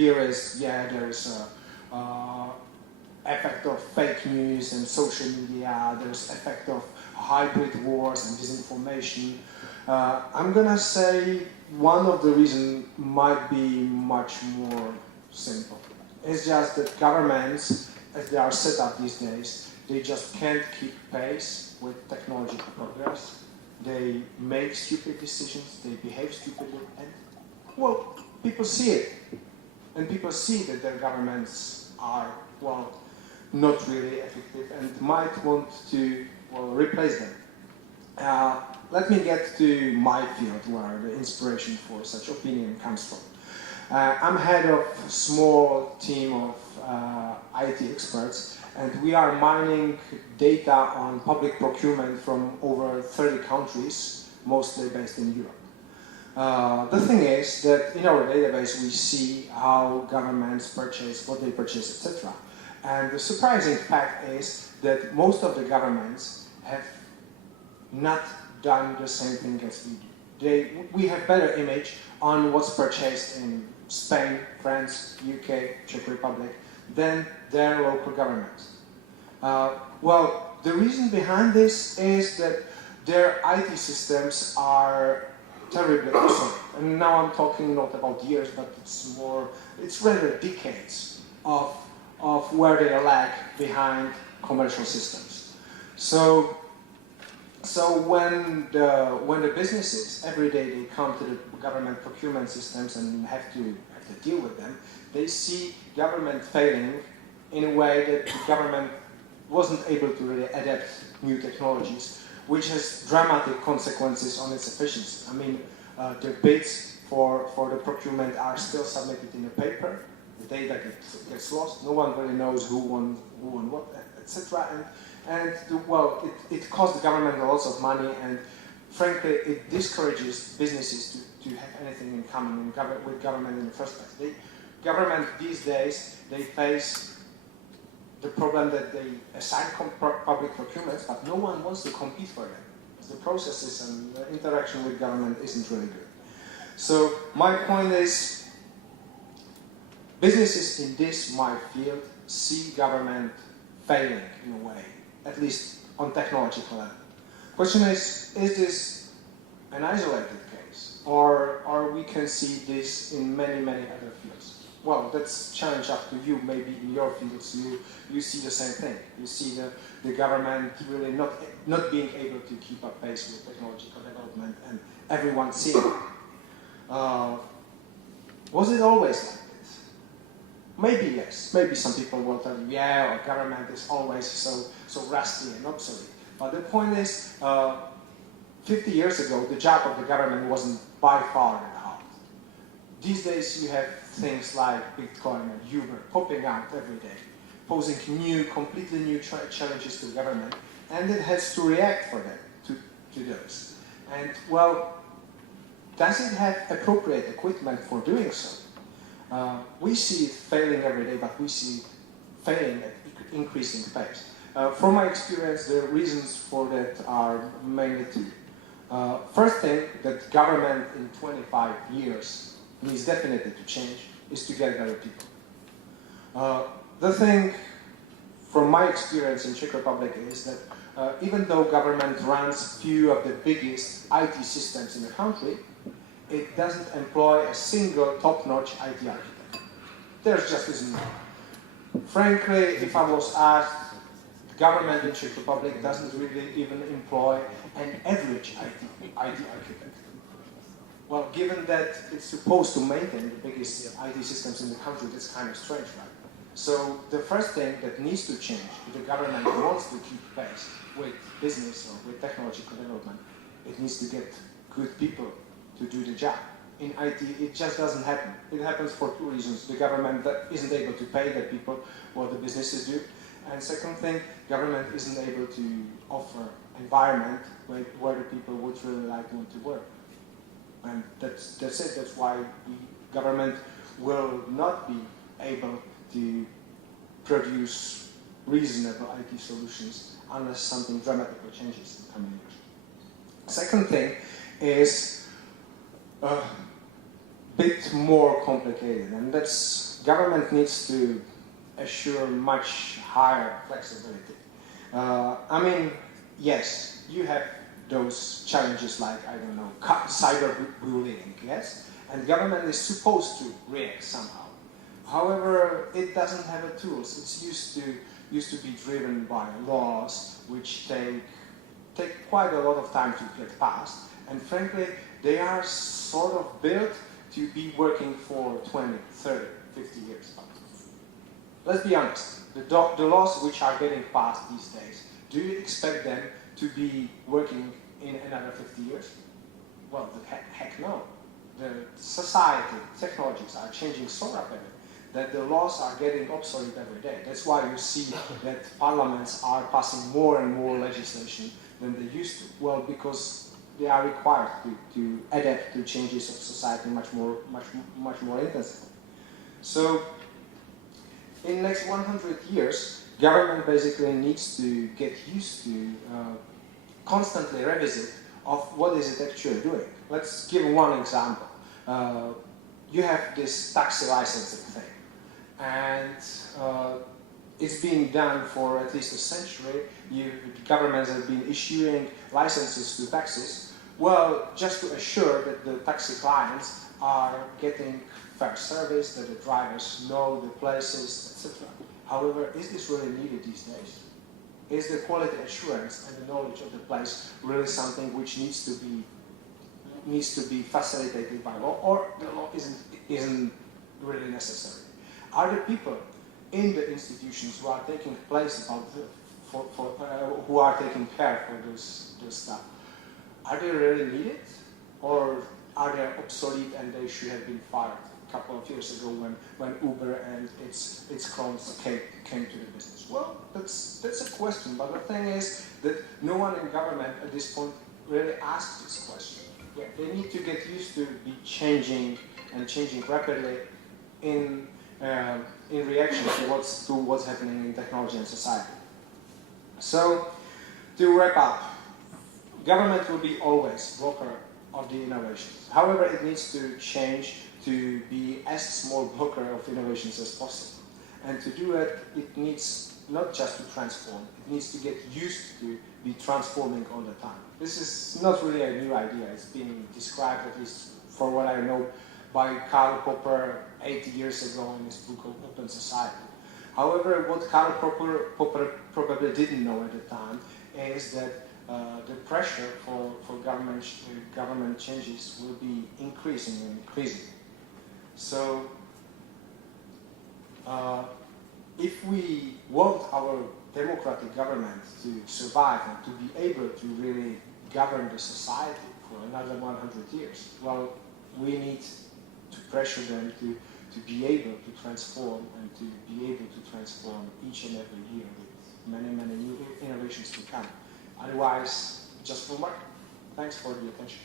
here is, yeah, there is a effect of fake news and social media, there's effect of hybrid wars and disinformation. I'm gonna say one of the reasons might be much more simple. It's just that governments, as they are set up these days, they just can't keep pace with technological progress. They make stupid decisions, they behave stupidly, and, well, people see it. And people see that their governments are, well, not really effective and might want to, well, replace them. Let me get to my field where the inspiration for such opinion comes from. I'm head of a small team of IT experts, and we are mining data on public procurement from over 30 countries, mostly based in Europe. The thing is that in our database we see how governments purchase, what they purchase, etc. And the surprising fact is that most of the governments have not done the same thing as we do. We have better image on what's purchased in Spain, France, UK, Czech Republic than their local governments. Well, the reason behind this is that their IT systems are terribly obsolete. And now I'm talking not about years, but it's rather decades of where they lag behind commercial systems. So when the businesses every day they come to the government procurement systems and have to deal with them, they see government failing in a way that the government wasn't able to really adapt new technologies, which has dramatic consequences on its efficiency. I mean, the bids for the procurement are still submitted in a paper. The data gets lost. No one really knows who won what, etc. And it costs the government a lot of money, and frankly, it discourages businesses to have anything in common with government in the first place. Government these days, they face the problem that they assign public procurements, but no one wants to compete for them. The processes and the interaction with government isn't really good. So my point is, businesses in my field see government failing in a way, at least on technological level. Question is this an isolated case, or we can see this in many, many other fields? Well, that's challenge up to you. Maybe in your fields you see the same thing. You see the government really not being able to keep up pace with technological development, and everyone seeing it. Was it always like this? Maybe yes. Maybe some people will tell you, yeah, our government is always so rusty and obsolete. But the point is, 50 years ago, the job of the government wasn't by far that hard. These days, you have things like Bitcoin and Uber popping out every day, posing completely new challenges to the government, and it has to react for them to those. And well, does it have appropriate equipment for doing so? We see it failing every day, but we see it failing at increasing pace. From my experience, the reasons for that are mainly two. First thing that government in 25 years needs definitely to change is to get better people. The thing, from my experience in Czech Republic, is that even though government runs few of the biggest IT systems in the country, it doesn't employ a single top-notch IT architect. There just isn't one. Frankly, if I was asked, government in Czech Republic doesn't really even employ an average IT architect. Well, given that it's supposed to maintain the biggest IT systems in the country, that's kind of strange, right? So the first thing that needs to change, if the government wants to keep pace with business or with technological development, it needs to get good people to do the job. In IT, it just doesn't happen. It happens for two reasons. The government isn't able to pay the people what the businesses do. And second thing, government isn't able to offer environment where the people would really like to want to work. And that's it. That's why the government will not be able to produce reasonable IT solutions unless something dramatically changes in the coming years. Second thing is a bit more complicated, and that's government needs to assure much higher flexibility. I mean, yes, you have those challenges like, I don't know, cyberbullying, yes? And government is supposed to react somehow. However, it doesn't have the tools. It's used to be driven by laws which take quite a lot of time to get passed. And frankly, they are sort of built to be working for 20, 30, 50 years. Let's be honest, the laws which are getting passed these days, do you expect them to be working in another 50 years? Well, heck no. The society, technologies are changing so rapidly that the laws are getting obsolete every day. That's why you see that parliaments are passing more and more legislation than they used to. Well, because they are required to adapt to changes of society much more intensively. So, in the next 100 years, government basically needs to get used to constantly revisit of what is it actually doing. Let's give one example. You have this taxi licensing thing, and it's being done for at least a century. Governments have been issuing licenses to taxis, well, just to assure that the taxi clients are getting fair service, that the drivers know the places, etc. However, is this really needed these days? Is the quality assurance and the knowledge of the place really something which needs to be facilitated by law, or the law isn't really necessary? Are the people in the institutions who are taking place who are taking care for this stuff, are they really needed, or are they obsolete and they should have been fired a couple of years ago when Uber and its clones came to the business? Well, that's a question, but the thing is that no one in government at this point really asks this question. Yeah, they need to get used to be changing rapidly in reaction to what's happening in technology and society. So, to wrap up, government will be always blocker of the innovations. However, it needs to change to be as small blocker of innovations as possible. And to do it, it needs not just to transform, it needs to get used to be transforming all the time. This is not really a new idea. It's been described, at least for what I know, by Karl Popper 80 years ago in his book of Open Society. However, what Karl Popper probably didn't know at the time is that the pressure for government changes will be increasing and increasing. So, if we want our democratic government to survive and to be able to really govern the society for another 100 years, well, we need to pressure them to be able to transform and to be able to transform each and every year with many new innovations to come. Otherwise, just for work. Thanks for the attention.